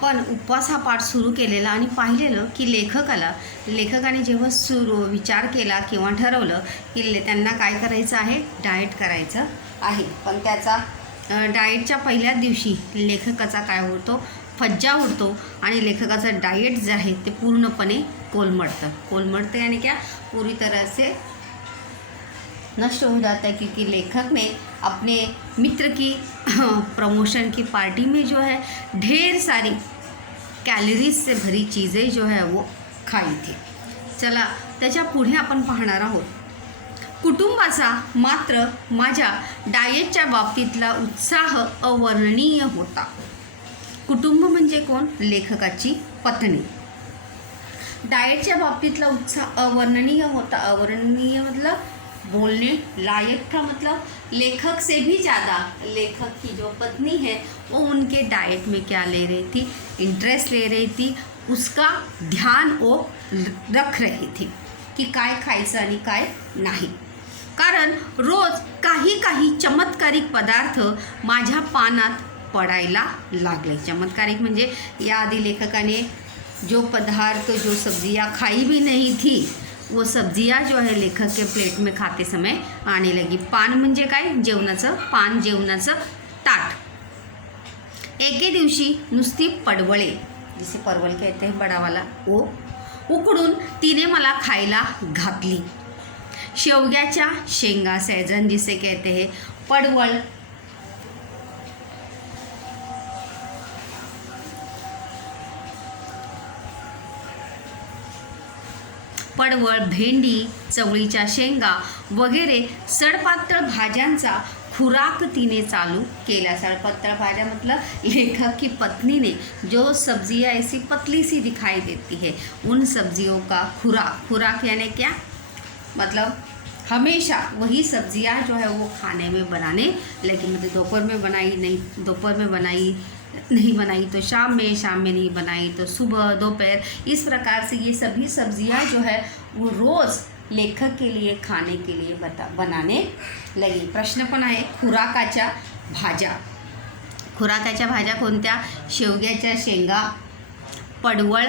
आपण उपवास हा पाठ सुरू केलेला आणि पाहिलेलं की लेखकाने जेव्हा विचार केला किंवा ठरवलं की त्यांना काय करायचं आहे, डाएट करायचं आहे. पण त्याचा डाएटच्या पहिल्याच दिवशी लेखकाचा काय होतो, फज्जा उडतो आणि लेखकाचं डाएट जे आहे ते पूर्णपणे कोलमडते आणि क्या पूरी तरह से नष्ट हो जाता है, क्योंकि लेखक ने अपने मित्र की प्रमोशन की पार्टी में जो है ढेर सारी कैलोरीज से भरी चीज़ें जो है वो खाई थी. चला त्याच्या पुढे आपण पाहणार आहोत. कुटुंबाचा मात्र माझ्या डाएटच्या बाबतीतला उत्साह अवर्णनीय होता. कुटुंब म्हणजे कोण? लेखकाची पत्नी. डाएटच्या बाबतीतला उत्साह अवर्णनीय होता. अवर्णनीय मतलब बोलने लायक था. मतलब लेखक से भी ज़्यादा लेखक की जो पत्नी है वो उनके डाइट में क्या ले रही थी, इंटरेस्ट ले रही थी. उसका ध्यान वो रख रही थी की काय खायचं आणि काय नाही. कारण रोज काही चमत्कारिक पदार्थ माझ्या पानात पडायला लागले. चमत्कारिक म्हणजे याआधी लेखकाने जो पदार्थ जो सब्जियां खाई भी नहीं थी वो सब्जियां जो है लेखक के प्लेट में खाते समय आने लगी. पान म्हणजे काय? जेवणाचं ताट. एके दिवशी नुसती पडवळे, जिसे परवल कहते हैं बडावाला, वो उकडून तिने मला खायला घातली. शेवग्याच्या शेंगा, सैजन जिसे कहते हैं, पडवळ, भेंडी, चवळीच्या शेंगा वगैरे सडपातळ भाज्यांचा खुराक तिने चालू केला. सड़पत्तल भाजा मतलब लेखक की पत्नी ने जो सब्जियां ऐसी पतली सी दिखाई देती है उन सब्जियों का खुराक यानी क्या मतलब हमेशा वही सब्जियां जो है वो खाने में बनाने लगी. मतलब दोपहर में बनाई नहीं बनाई तो शाम में नहीं बनाई तो सुबह दोपहर, इस प्रकार से ये सभी सब्जियां जो है वो रोज़ लेखक के लिए खाने के लिए बनाने लगी. प्रश्न पण आहे खुराकाच्या भाज्या कोणत्या? शेवग्याच्या शेंगा, पडवळ,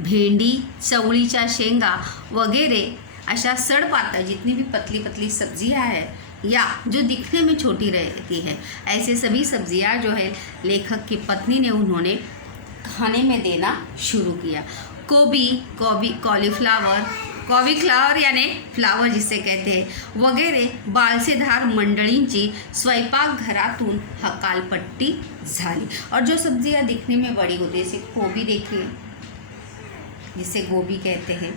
भेंडी, चवळीच्या शेंगा वगैरे अशा सड़पाता जितनी भी पतली सब्जियां है या जो दिखने में छोटी रहती है, ऐसे सभी सब्जियां जो है लेखक की पत्नी ने उन्होंने खाने में देना शुरू किया. कॉलीफ्लावर यानी फ्लावर जिसे कहते हैं वगैरे बाळसेदार मंडळींची स्वयंपाकघरातून हकालपट्टी झाली. और जो सब्जियां दिखने में बड़ी होती है, जैसे गोभी देखिए, जिसे गोभी कहते हैं,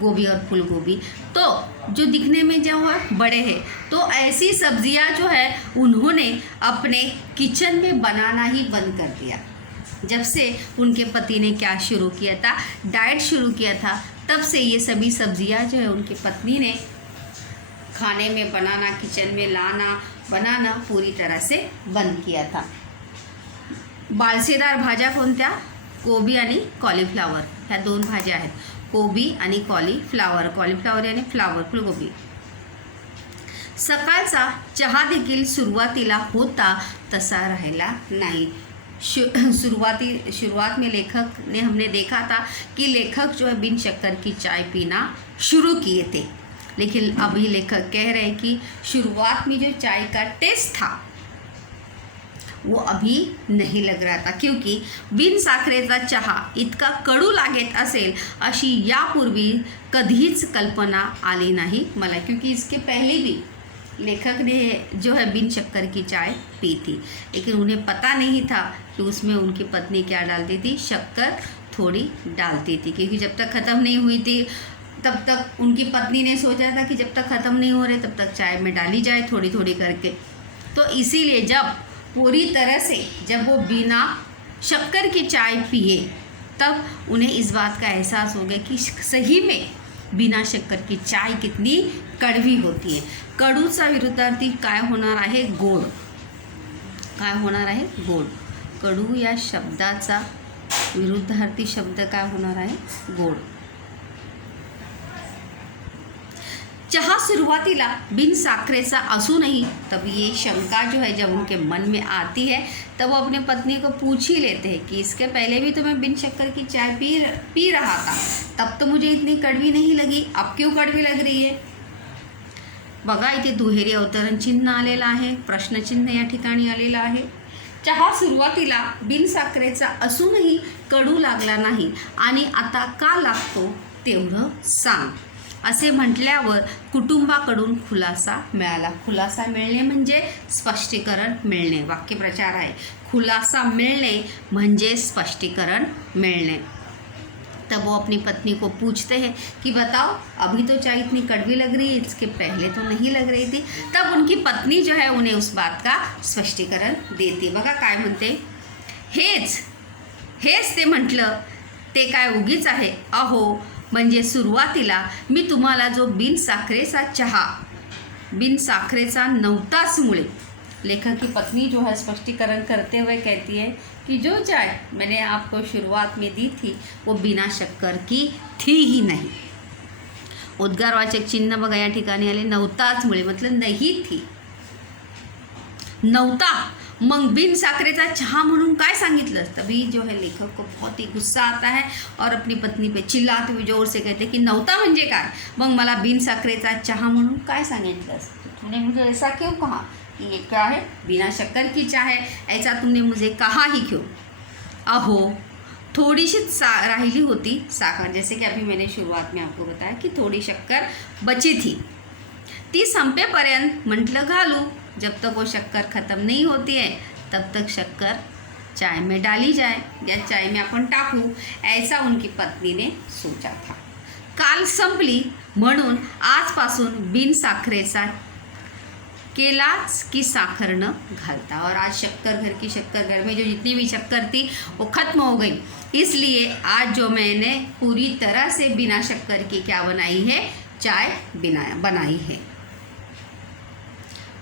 गोभी और फूल गोभी, तो जो दिखने में जो है बड़े हैं, तो ऐसी सब्जियां जो है उन्होंने अपने किचन में बनाना ही बंद कर दिया. जब से उनके पति ने क्या शुरू किया था, डाइट शुरू किया था, तब से ये सभी सब्जियां जो है उनकी पत्नी ने खाने में बनाना, किचन में लाना बनाना पूरी तरह से बंद किया था. बाळसेदार भाज्या कोणत्या? कोबी आणि कॉलीफ्लावर, ह्या दोन भाज्या आहेत. कोबी आणि कॉलीफ्लावर यानी फ्लावर, फुलगोबी. सकाळचा चहा देखील सुरुवातीला होता तसा राहिला नाही. शुरुआत में लेखक ने हमने देखा था कि लेखक जो है बिन शक्कर की चाय पीना शुरू किए थे, लेकिन अभी लेखक कह रहे हैं कि शुरुआत में जो चाय का टेस्ट था वो अभी नहीं लग रहा था, क्योंकि बिन साखरेचा चहा इतका कडू लागत असेल अशी यापूर्वी कधीच कल्पना आली नाही मला. क्योंकि इसके पहले भी लेखक ने जो है बिन शक्कर की चाय पी थी, लेकिन उन्हें पता नहीं था कि उसमें उनकी पत्नी क्या डालती थी, शक्कर थोड़ी डालती थी. क्योंकि जब तक ख़त्म नहीं हुई थी तब तक उनकी पत्नी ने सोचा था कि जब तक ख़त्म नहीं हो रहे तब तक चाय में डाली जाए थोड़ी थोड़ी करके. तो इसीलिए जब पूरी तरह से जब वो बिना शक्कर की चाय पिए तब उन्हें इस बात का एहसास हो गया कि सही में बिना शक्कर की चाय कितनी कड़वी होती है. कडूचा विरुद्धार्थी काय होणार आहे? गोड. काय होणार आहे? गोड. कडू या शब्दाचा विरुद्धार्थी शब्द काय होणार आहे? गोड. चहा सुरुवातीला बिन साखरेचा असूनही, तब ये शंका जो है जब उनके मन में आती है तब वो अपने पत्नी को पूछ ही लेते हैं कि इसके पहले भी तो मैं बिन शक्कर की चाय पी रहा था, तब तो मुझे इतनी कड़वी नहीं लगी, अब क्यों कड़वी लग रही है. बघा इथे दुहेरी अवतरण चिन्ह आलेलं आहे, प्रश्नचिन्ह या ठिकाणी आलेलं आहे. चहा सुरुवातीला बिन साखरेचा असूनही कडू लागला नाही आणि आता का लागतो तेवढं सांग, असे म्हटल्यावर कुटुंबाकडून खुलासा मिळाला. खुलासा मिळणे म्हणजे स्पष्टीकरण मिळणे. वाक्यप्रचार आहे, खुलासा मिळणे म्हणजे स्पष्टीकरण मिळणे. तब वो अपनी पत्नी को पूछते हैं कि बताओ अभी तो चाय इतनी कड़वी लग रही है, इसके पहले तो नहीं लग रही थी. तब उनकी पत्नी जो है उन्हें उस बात का स्पष्टीकरण देते. बघा काय म्हणते, हेच ते म्हटलं ते काय उगीच आहे. अहो म्हणजे सुरुवातीला मी तुम्हाला जो बिन साखरेचा नव्हताच मुळे. लेखक की पत्नी जो है स्पष्टीकरण करते हुए कहती है कि जो चाय मैंने आपको शुरुआत में दी थी वो बिना शक्कर की थी ही नहीं. उद्गारवाचक चिन्ह बघा या ठिकाणी आले, नव्हताच मुळे मतलब नहीं थी, नव्हता. मग बिन साखरेचा चहा म्हणून काय सांगितलं. तभी जो है लेखक को बहुत ही गुस्सा आता है और अपनी पत्नी पे चिल्लाते हुए जोर से कहते कि नव्हता म्हणजे काय, मग मला बिन साखरेचा चहा म्हणून काय सांगितलंस, तूने मुझे ऐसा क्यों कहा कि ये क्या है, बिना शक्कर की चाय है, ऐसा तुमने मुझे कहा ही क्यों. अहो थोडीशीच राहिली होती साखर, जैसे कि अभी मैंने शुरुआत में आपको बताया कि थोड़ी शक्कर बची थी, ती संपेपर्यंत म्हटलं घालू. जब तक वो शक्कर ख़त्म नहीं होती है तब तक शक्कर चाय में डाली जाए या चाय में अपन टाकू, ऐसा उनकी पत्नी ने सोचा था. काल संपली म्हणून आजपासून बिन साखरेचा केलाच की साखर न घालता. और आज घर की शक्कर घर में जो जितनी भी शक्कर थी वो ख़त्म हो गई, इसलिए आज जो मैंने पूरी तरह से बिना शक्कर की क्या बनाई है, चाय बनाई है.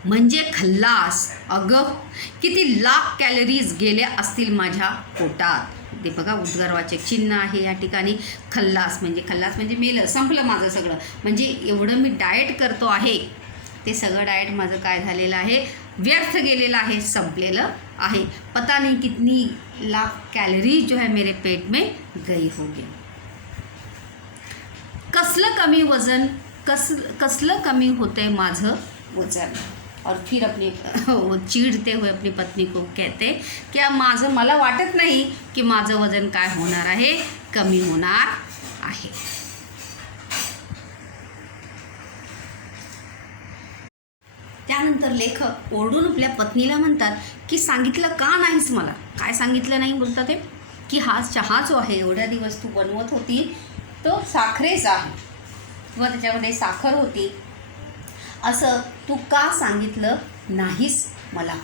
म्हणजे खल्लास. अगं किती लाख कॅलरीज गेल्या असतील माझ्या पोटात. ते बघा उद्गारवाचक चिन्ह आहे या ठिकाणी. खल्लास म्हणजे मेलं, संपलं माझं सगळं. म्हणजे एवढं मी डाएट करतो आहे ते सगळं डाएट माझं काय झालेलं आहे, व्यर्थ गेलेलं आहे, संपलेलं आहे. पता नहीं कितनी लाख कैलोरीज जो है मेरे पेट में गई होगी. कसलं कमी होतंय माझं वजन. और फिर अपनी चिडते हुए अपनी पत्नी को कहते की मला वाटत नाही की माझं वजन काय होणार आहे, कमी होणार आहे. त्यानंतर लेखक ओरडून आपल्या पत्नीला म्हणतात की सांगितलं का नाहीस मला. काय सांगितलं नाही बोलतात ते की हा चहा जो आहे एवढ्या दिवस तू बनवत होती तो साखरेचा आहे किंवा त्याच्यामध्ये साखर होती, असं तू का सांगितलं नाहीस मला.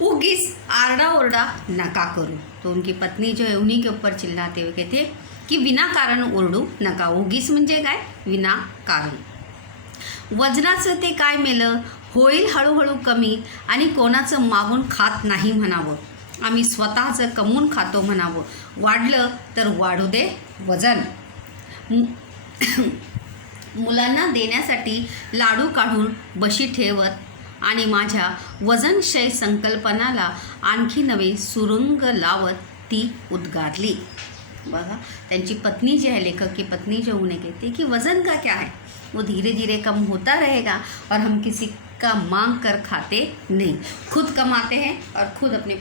उगीच आरडा नका करू. तो उनकी पत्नी जो है उन्हीं के ऊपर चिल्लाते हुए कहते कि विना कारण ओरडू नका. उगीच म्हणजे काय, विना कारण. वजनाचं ते काय मेलं, होईल हळूहळू कमी आणि कोणाचं मागून खात नाही म्हणावं. आम्ही स्वतःचं कमवून खातो म्हणावं. वाढलं तर वाढू दे वजन. मुलांना देण्यासाठी लाडू काढून बशी ठेवत आणि माझ्या वजनक्षय संकल्पनाला आणखी नवे सुरुंग लावत ती उद्गारली. बघा त्यांची पत्नी जी है, लेखक की पत्नी जो उन्हें कहती है कि वज़न का क्या है, वो धीरे धीरे कम होता रहेगा और हम किसी का मांग कर खाते नहीं, खुद कमाते हैं और खुद अपने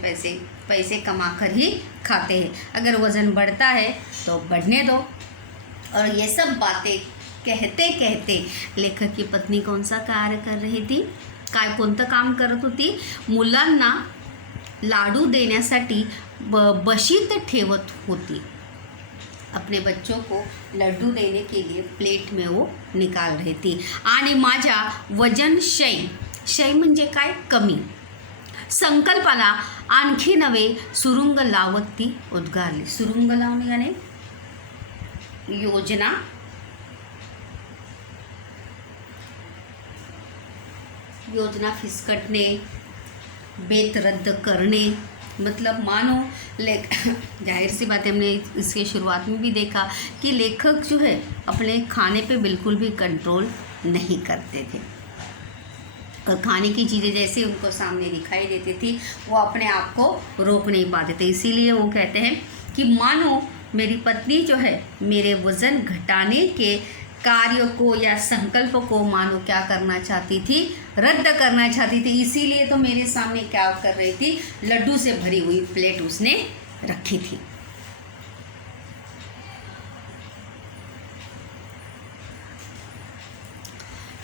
पैसे कमा कर ही खाते हैं. अगर वज़न बढ़ता है तो बढ़ने दो. और ये सब बातें कहते कहते लेखक की पत्नी कौन सा कार्य कर रही थी, काय कोणतं काम करत होती, मुलांना लाडू देण्यासाठी बशीत ठेवत होती. अपने बच्चों को लड्डू देने के लिए प्लेट में वो निकाल रही थी. आणि माझ्या वजन क्षय म्हणजे काय, कमी संकल्पाला आणखी नवे सुरुंग लावत ती उद्गारली. सुरुंग लावणे याने योजना फिसकटणे, बेत रद्द करणे मतलब मानो जाहिर सी बात है, हमने इसके शुरुआत में भी देखा कि लेखक जो है अपने खाने पे बिल्कुल भी कंट्रोल नहीं करते थे, और खाने की चीज़ें जैसे उनको सामने दिखाई देती थी वो अपने आप को रोक नहीं पाते थे। इसीलिए वो कहते हैं कि मानो मेरी पत्नी जो है मेरे वज़न घटाने के कार्य को या संकल्प को मानो क्या करना चाहती थी, रद्द करना चाहती थी। इसीलिए तो मेरे सामने क्या कर रही थी, लड्डू से भरी हुई प्लेट उसने रखी थी।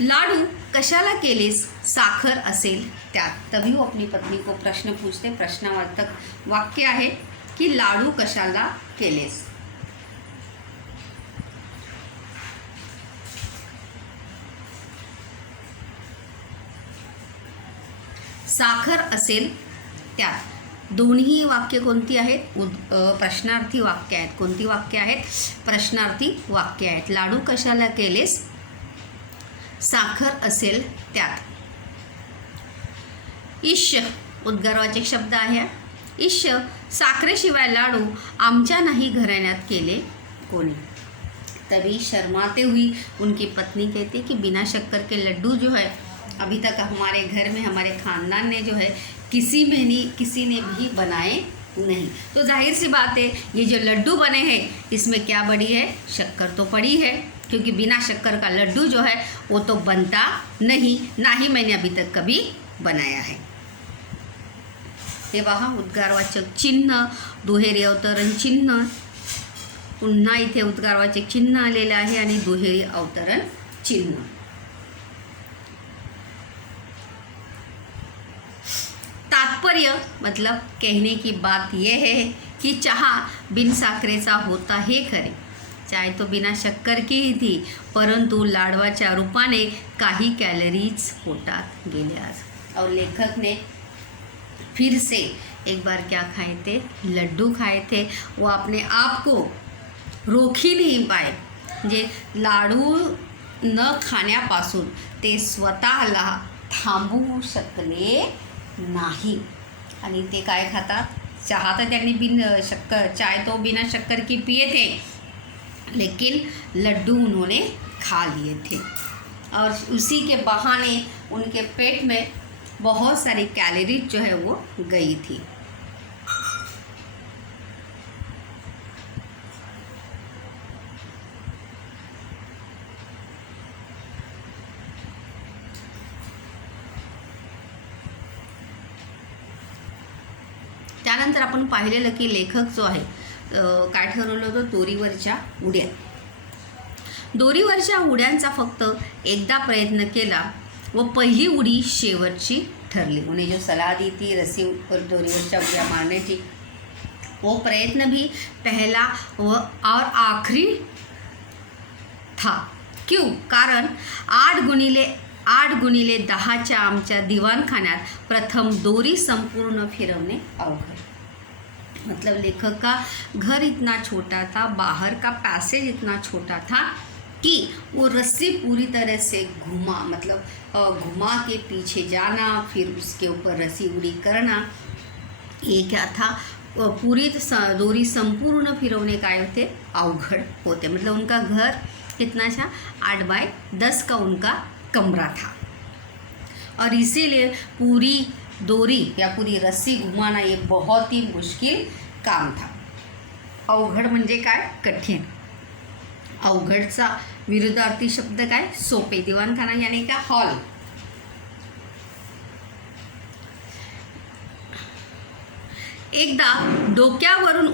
लाडू कशाला केलेस, साखर असेल त्यात। तभी वो अपनी पत्नी को प्रश्न पूछते। प्रश्नार्थक वाक्य आहे की लाडू कशाला केलेस। साखर असेल त्यात। दोन्ही वाक्य कोणती आहेत, प्रश्नार्थी वाक्य आहेत। कोणती वाक्य आहेत, प्रश्नार्थी वाक्य आहेत। लाडू कशाला केलेस, साखर असेल त्यात। ईश उद्गारवाचक शब्द आहे। ईश साखरेशिवाय लाडू आमच्या नाही घराण्यात केले कोणी। तभी शर्माते हुई उनकी पत्नी कहती कि बिना शक्कर के लड्डू जो है अभी तक हमारे घर में, हमारे ख़ानदान ने जो है किसी ने भी बनाए नहीं। तो जाहिर सी बात है ये जो लड्डू बने हैं इसमें क्या पड़ी है, शक्कर तो पड़ी है, क्योंकि बिना शक्कर का लड्डू जो है वो तो बनता नहीं, ना ही मैंने अभी तक कभी बनाया है। हे पहा उद्गारवाचक चिन्ह, दुहेरी अवतरण चिन्ह, पुन्हा इथे उद्गारवाचक चिन्ह आलेलं आहे आणि दुहेरी अवतरण चिन्ह। तात्पर्य मतलब कहने की बात यह है कि चाह बिन साखरेचा होता हे खरे। चाय तो बिना शक्कर की ही थी, परंतु लाडवाच्या रूपाने काही कैलोरीज पोटात गेले आज। और लेखक ने फिर से एक बार क्या खाए थे, लड्डू खाए थे। वो अपने आप को रोक ही नहीं पाए, जे लाडू न खाण्यापासून ते स्वतःला थांबवू शकले नाही। आणि ते काय खातात, चहा तर त्यांनी बिन शक्कर, चाय तो बिना शक्कर की पिए थे, लेकिन लड्डू उन्होंने खा लिए थे और उसी के बहाने उनके पेट में बहुत सारी कैलोरीज जो है वो गई थी। त्यानंतर आपण पाहिलेलं की लेखक जो आहे काय ठरवलं होतं, दोरीवरच्या उड्या। दोरीवरच्या उड्यांचा फक्त एकदा प्रयत्न केला व पहिली उडी शेवटची ठरली। उन्हें जो सलाह दी थी रस्सी और दोरीवरच्या उड्या मारने की, वो प्रयत्न भी पहला और आखिरी था। क्यों, कारण 8x10च्या आमच्या दिवाणखान्यात प्रथम दोरी संपूर्ण फिरवणे अवघड। मतलब लेखक का घर इतना छोटा था, बाहर का पैसेज इतना छोटा था कि वो रस्सी पूरी तरह से घुमा, मतलब घुमा के पीछे जाना, फिर उसके ऊपर रस्सी उड़ी करना, ये क्या था, पूरी दोरी संपूर्ण फिरवणे काय होते, अवघड होते। मतलब उनका घर कितना था, 8x10 का उनका कमरा था, और इसीलिए पूरी दोरी या पूरी रस्सी घुमाना ये बहुत ही मुश्किल काम था। अवघड म्हणजे काय, कठीण। अवघडचा विरुद्धार्थी शब्द काय, सोपे। दिवाणखाना यानी का हॉल। एकदा डोक्यावरून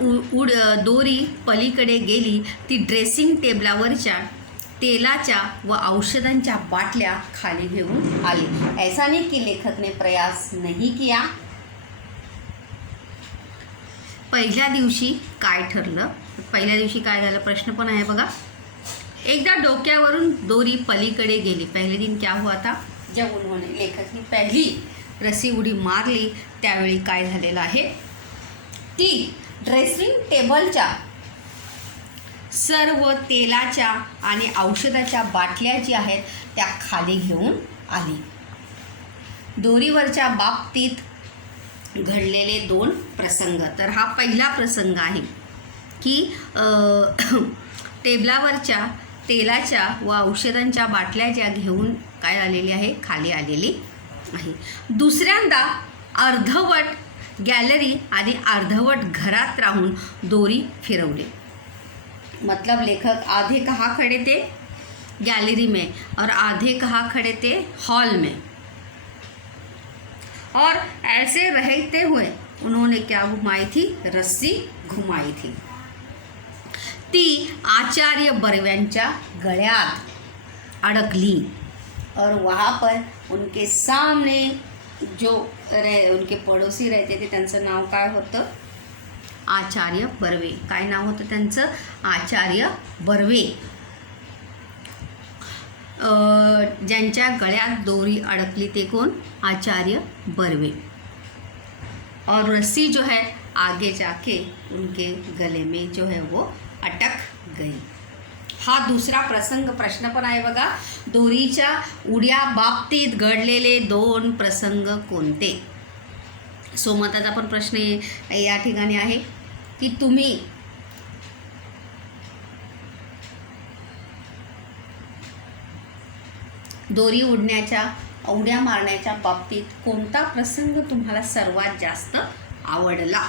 दोरी पलीकडे गेली, ती ड्रेसिंग टेबलावरच्या तेलाच्या व औषधांच्या बाटल्या खाली घेऊन आली। ऐसा नहीं कि लेखक ने प्रयास नहीं किया। पहिल्या दिवशी काय ठरलं, पहिल्या दिवशी काय झालं, प्रश्न पण आहे बघा। एकदा डोक्यावरून दोरी पलीकडे गेली, पहले दिन क्या हुआ था, जब उन्होंने, लेखक ने पहली रस्सी उडी मारली त्यावेळी काय झालेलं आहे, ती ड्रेसिंग टेबलच्या सर्व तेलाच्या आणि औषधाच्या बाटल्या जी आहेत त्या खाली घेऊन आली। दोरीवरच्या बाबतीत घडलेले 2 प्रसंग. तर हा पहिला प्रसंग आहे की टेबलावरच्या तेलाच्या व औषधांच्या बाटल्या ज्या घेऊन काय आलेली आहे, खाली आलेली आहे. दुसऱ्यांदा अर्धवट गॅलरी आणि अर्धवट घरात राहून दोरी फिरवली. मतलब लेखक आधे कहाँ खड़े थे, गैलरी में, और आधे कहाँ खड़े थे, हॉल में. और ऐसे रहते हुए उन्होंने क्या घुमाई थी, रस्सी घुमाई थी. ती आचार्य बर्व्यांच्या गळ्यात अडकली. और वहाँ पर उनके सामने जो उनके पड़ोसी रहते थे त्यांचं नाव काय होतं, आचार्य बर्वे. काय नाव होतं त्यांचं, आचार्य बर्वे. ज्यांच्या गळ्यात दोरी अडकली ते कोण, आचार्य बर्वे. और रस्सी जो है आगे जाके उनके गले में जो है वो अटक गई. हा दुसरा प्रसंग. प्रश्न पण आहे बघा, दोरीच्या उड्या बाबतीत घडलेले 2 प्रसंग कोणते. सोमताचा पण प्रश्न या ठिकाणी आहे की तुम्ही दोरी उडण्याच्या, उड्या मारण्याच्या बाबतीत कोणता प्रसंग तुम्हाला सर्वात जास्त आवडला,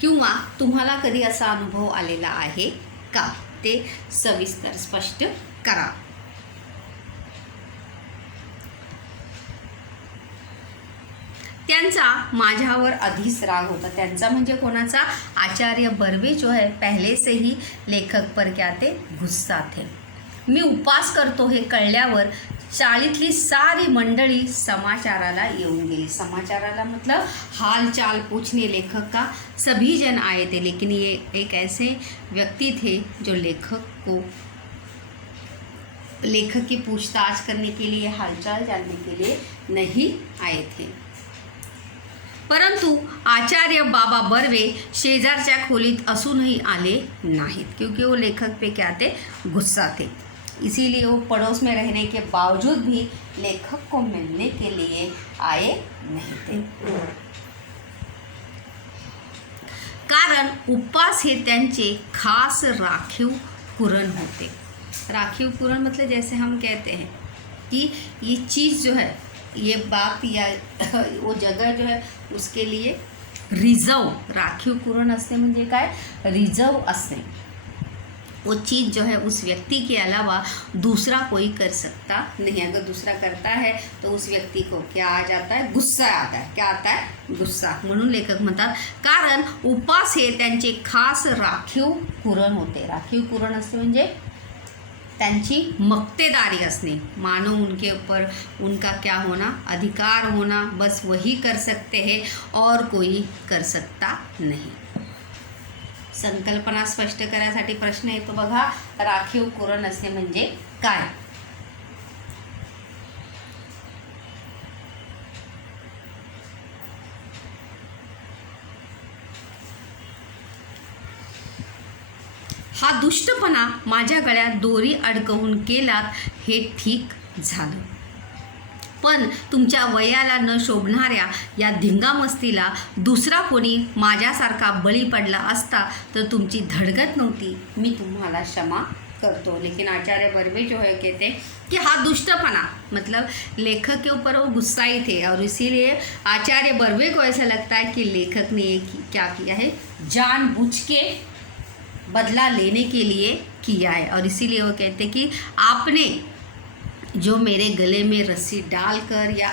किंवा तुम्हाला कधी असा अनुभव आलेला आहे का, ते सविस्तर स्पष्ट करा. त्यांचा माझ्यावर आधीच राग होता. त्यांचा म्हणजे कोणाचा, आचार्य बर्वे जो है पहले से ही लेखक पर क्या थे, गुस्सा थे. मी उपास करतो हे कळल्यावर चाळीतली सारी मंडळी समाचाराला येऊन गेली. समाचाराला मतलब हालचाल पूछने लेखक का सभी जन आए थे, लेकिन ये एक ऐसे व्यक्ति थे जो लेखक की पूछताछ करने के लिए, हालचाल जानने के लिए नहीं आए थे. परंतु आचार्य बाबा बर्वे शेजारच्या खोलीत असूनही आले नाहीत, क्योंकि वो लेखक पे क्या थे, गुस्सा थे. इसीलिए वो पड़ोस में रहने के बावजूद भी लेखक को मिलने के लिए आए नहीं थे. कारण उपवास हे त्यांचे खास राखीव कुरण होते. राखीव कुरण मतलब जैसे हम कहते हैं कि ये चीज़ जो है, ये बात या वो जगह जो है उसके लिए रिझर्व, राखीव कुरण असते म्हणजे काय, रिझर्व असते. वो चीज़ जो है उस व्यक्ति के अलावा दूसरा कोई कर सकता नहीं. अगर दूसरा करता है तो उस व्यक्ति को क्या आ जाता है, गुस्सा आता है. क्या आता है, गुस्सा. म्हणून लेखक म्हणतात कारण उपास हे त्यांचे खास राखीव कुरण होते. राखीव कुरण असते म्हणजे त्यांची मक्तेदारी असणे, मानो उनके ऊपर उनका क्या होना, अधिकार होना. बस वही कर सकते हैं और कोई कर सकता नहीं. संकल्पना स्पष्ट करण्यासाठी प्रश्न येतो बघा, राखीव कुरण असणे म्हणजे काय. हा दुष्टपणा माझ्या गळ्यात दोरी अडकवून केलात हे ठीक झालं, पण तुमच्या वयाला न शोभणाऱ्या या धिंगामस्तीला दुसरा कोणी माझ्यासारखा बळी पडला असता तर तुमची धडगत नव्हती. मी तुम्हाला क्षमा करतो. लेकिन आचार्य बर्वे जो है कहते कि हाँ दुष्टपना मतलब लेखक के ऊपर वो गुस्साई थे, और इसीलिए आचार्य बर्वे को ऐसा लगता है कि लेखक ने ये क्या किया है, जानबूझ के बदला लेने के लिए किया है. और इसीलिए वो कहते कि आपने जो मेरे गले में रस्सी डालकर या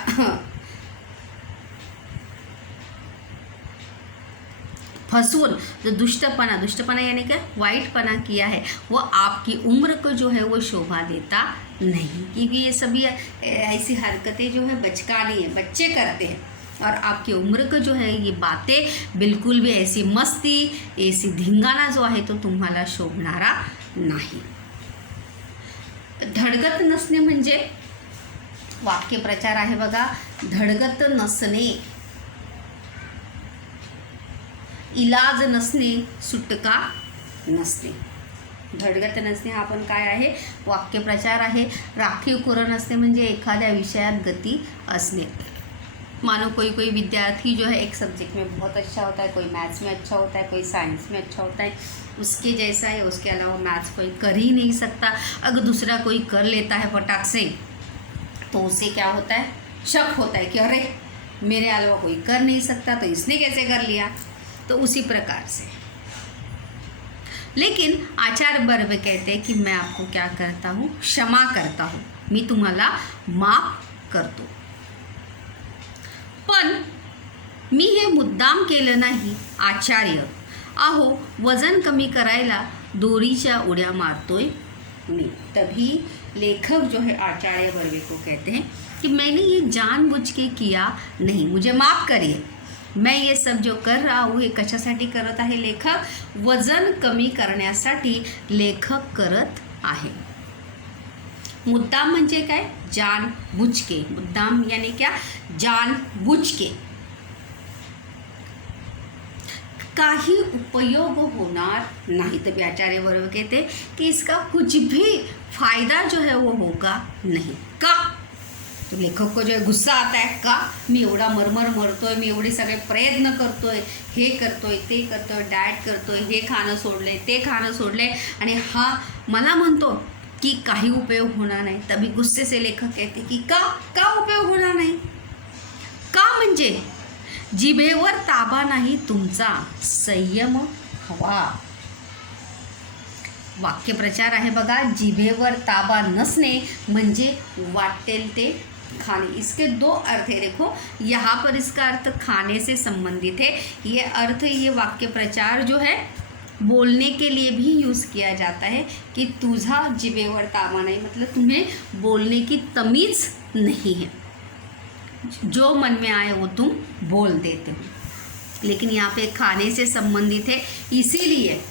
फसून जो दुष्टपना यानी क्या वाइटपना किया है, वो आपकी उम्र को जो है वो शोभा देता नहीं. क्योंकि ये सभी ऐसी हरकतें जो है बचकानी है, बच्चे करते हैं. और आपकी उम्र को जो है ये बातें बिल्कुल भी ऐसी मस्ती, ऐसी धिंगाणा जो आहे तो तुम्हाला शोभणारा नाही. धडगत नसणे म्हणजे वाक्यप्रचार आहे बघा. धडगत नसणे, इलाज नसणे, सुटका नसणे. धडगत नसणे हा पण काय आहे, वाक्यप्रचार आहे. राखीव कुरण असणे म्हणजे एखाद्या विषयात गती असणे. मानो कोई विद्यार्थी जो है एक सब्जेक्ट में बहुत अच्छा होता है, कोई मैथ्स में अच्छा होता है, कोई साइंस में अच्छा होता है, उसके जैसा है, उसके अलावा मैथ्स कोई कर ही नहीं सकता। अगर दूसरा कोई कर लेता है फटाक से तो उसे क्या होता है, शक होता है कि अरे मेरे अलावा कोई कर नहीं सकता तो इसने कैसे कर लिया। तो उसी प्रकार से लेकिन आचार्य बर्वे कहते हैं की मैं आपको क्या करता हूँ, क्षमा करता हूँ, मी तुम्हाला माफ करतो, पण मी हे मुद्दाम केलं नाही आचार्य, आहो वजन कमी करायला दोरीच्या उड्या मारतोय मी। तभी लेखक जो है आचार्य बर्वे को कहते हैं कि मैंने ये जानबूझ के किया नहीं, मुझे माफ करिए, मैं ये सब जो कर रहा हूँ हे कशासाठी करत आहे, लेखक वजन कमी करण्यासाठी लेखक करत आहे। मुद्दाम म्हणजे काय, जानबूझ के, मुद्दाम यानी क्या, जानबूझ के। काही उपयोग होणार नहीं, तभी आचार्य बर्वे कहते कि इसका कुछ भी फायदा जो है वो होगा नहीं। का, तो लेखक को जो है गुस्सा आता है, का मी एवढा मरतोय, मी एवढे सगळे प्रयत्न करतोय, हे करतोय ते करतोय, डाएट करतोय, हे खाणं सोडले ते खाणं सोडले आणि हा मला म्हणतो की काही उपयोग होणार नाही। तभी गुस्से से लेखक कहते कि का उपयोग होणार नाही, का म्हणजे जिभेवर ताबा नाही तुमचा, संयम हवा। वाक्यप्रचार आहे बघा, जिभेवर ताबा नसणे म्हणजे वाटेल ते खाने। इसके दो अर्थ है, देखो यहाँ पर इसका अर्थ खाने से संबंधित है, ये अर्थ, ये वाक्य प्रचार जो है बोलने के लिए भी यूज़ किया जाता है कि तुझा जिभेवर ताबा नहीं, मतलब तुम्हें बोलने की तमीज़ नहीं है, जो मन में आए वो तुम बोल देते हो। लेकिन यहाँ पे खाने से संबंधित है, इसीलिए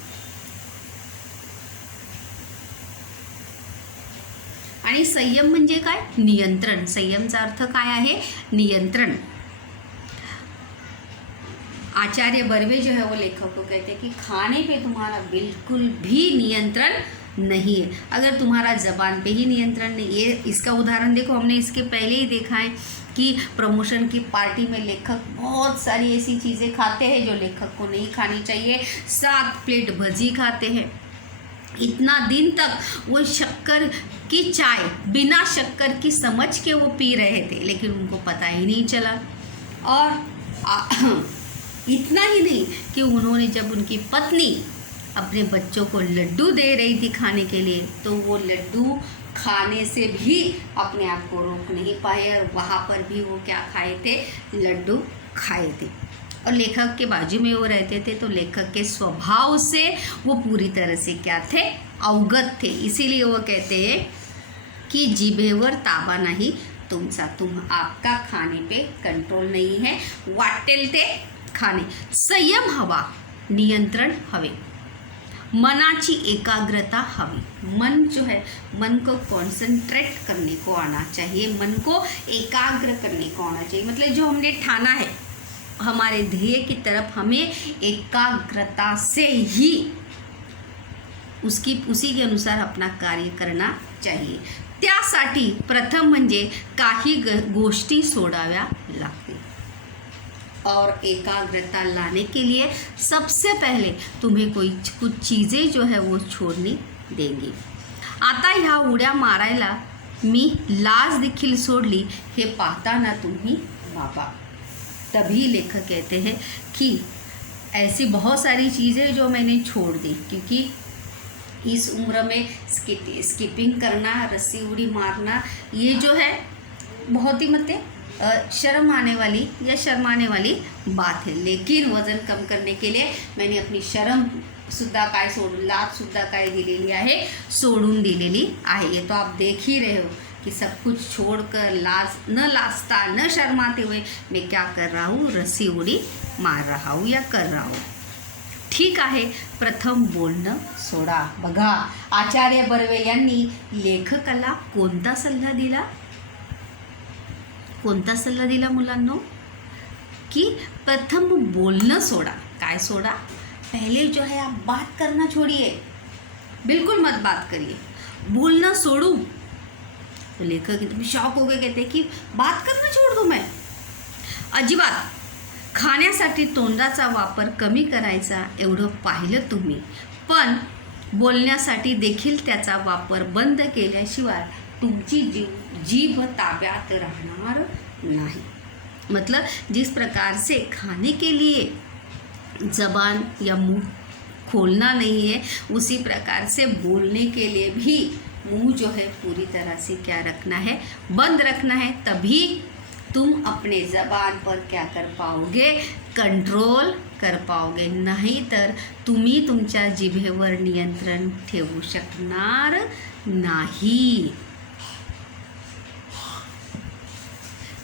आणि संयम म्हणजे काय, नियंत्रण। संयमचा अर्थ काय आहे, नियंत्रण। आचार्य बर्वे जो है वो लेखक को कहते हैं कि खाने पे तुम्हारा बिल्कुल भी नियंत्रण नहीं है। अगर तुम्हारा ज़बान पे ही नियंत्रण नहीं, ये इसका उदाहरण देखो, हमने इसके पहले ही देखा है कि प्रमोशन की पार्टी में लेखक बहुत सारी ऐसी चीज़ें खाते हैं जो लेखक को नहीं खानी चाहिए। 7 प्लेट भजी खाते हैं, इतना दिन तक वो शक्कर की चाय बिना शक्कर की समझ के वो पी रहे थे, लेकिन उनको पता ही नहीं चला। और इतना ही नहीं कि उन्होंने जब उनकी पत्नी अपने बच्चों को लड्डू दे रही थी खाने के लिए, तो वो लड्डू खाने से भी अपने आप को रोक नहीं पाए और वहाँ पर भी वो क्या खाए थे, लड्डू खाए थे। और लेखक के बाजू में वो रहते थे, तो लेखक के स्वभाव से वो पूरी तरह से क्या थे, अवगत थे। इसीलिए वो कहते हैं कि जिभेवर ताबा नहीं तुमचा, आपका खाने पे कंट्रोल नहीं है, वाटेल ते खाणे। संयम हवा, नियंत्रण हवे, मनाची एकाग्रता हवी। मन जो है, मन को कॉन्सेंट्रेट करने को आना चाहिए, मन को एकाग्र करने को आना चाहिए। मतलब जो हमने ठाना है हमारे ध्येय की तरफ, हमें एकाग्रता से ही उसी के अनुसार अपना कार्य करना चाहिए। त्यासाठी प्रथम म्हणजे काही गोष्टी सोडाव्या लागतील। और एकाग्रता लाने के लिए सबसे पहले तुम्हें कुछ चीज़ें जो है वो छोड़नी देंगी। आता ह्या उड्या मारायला मी लाज देखील सोडली, हे पाहताना तुम्ही बाबा। तभी लेखक कहते हैं कि ऐसी बहुत सारी चीज़ें जो मैंने छोड़ दी, क्योंकि इस उम्र में स्किपिंग करना, रस्सी उड़ी मारना, ये जो है बहुत ही मतलब शर्म आने वाली या शर्माने वाली बात है। लेकिन वजन कम करने के लिए मैंने अपनी शर्म सुद्धा काय लाज सुद्धा काय दिलेली आहे, सोडून दिलेली आहे। ये तो आप देख ही रहे हो कि सब कुछ छोड़कर न लाजता न शर्माते हुए मैं क्या कर रहा हूँ, रस्सी उडी मार रहा हूँ या कर रहा हूँ। ठीक आहे, प्रथम बोलणं सोडा। बघा आचार्य बर्वे यांनी लेखकाला कोणता सल्ला दिला, कोणता सल्ला दिला मुलांनो, कि प्रथम बोलणं सोडा। काय सोडा, पहले जो है आप बात करना छोड़िए, बिल्कुल मत बात करिए, बोलना छोड़ू। तो लेखक एकदम शॉक हो गए, कहते कि बात करना छोड़ दूँ मैं। अजिबात खाण्यासाठी तोंडाचा वापर कमी करायचा एवढं पाहिलं तुम्ही, पण बोलण्यासाठी देखील त्याचा वापर बंद केल्याशिवाय तुमची जीभ ताब्यात रहना नहीं। मतलब जिस प्रकार से खाने के लिए ज़बान या मुंह खोलना नहीं है, उसी प्रकार से बोलने के लिए भी मुंह जो है पूरी तरह से क्या रखना है, बंद रखना है। तभी तुम अपने ज़बान पर क्या कर पाओगे, कंट्रोल कर पाओगे। नहीं तर तुम्ही तुमच्या जिभेवर नियंत्रण ठेवू शकणार नाही।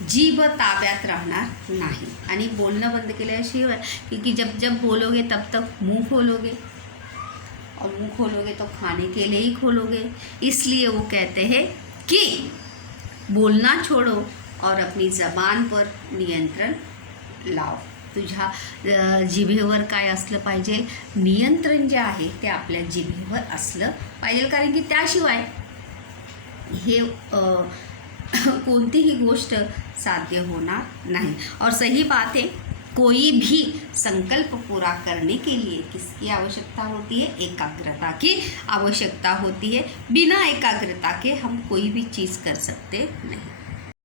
जीभ ताब्यात राहणार नाही। आणि बोलणं बंद केल्याशिवाय, क्योंकि जब जब बोलोगे तब तक मुंह खोलोगे, और मुंह खोलोगे तो खाने के लिए ही खोलोगे। इसलिए वो कहते हैं कि बोलना छोड़ो और अपनी ज़बान पर नियंत्रण लाव। तुझ्या जिभेवर काय असलं पाहिजे, नियंत्रण जे आहे ते आपल्या जिभेवर असलं पाहिजे, कारण की त्याशिवाय हे कोणतीही गोष्ट साध्य होणार नहीं। और सही बात है, कोई भी संकल्प पूरा करने के लिए किसकी आवश्यकता होती है, एकाग्रता की आवश्यकता होती है। बिना एकाग्रता के हम कोई भी चीज़ कर सकते नहीं।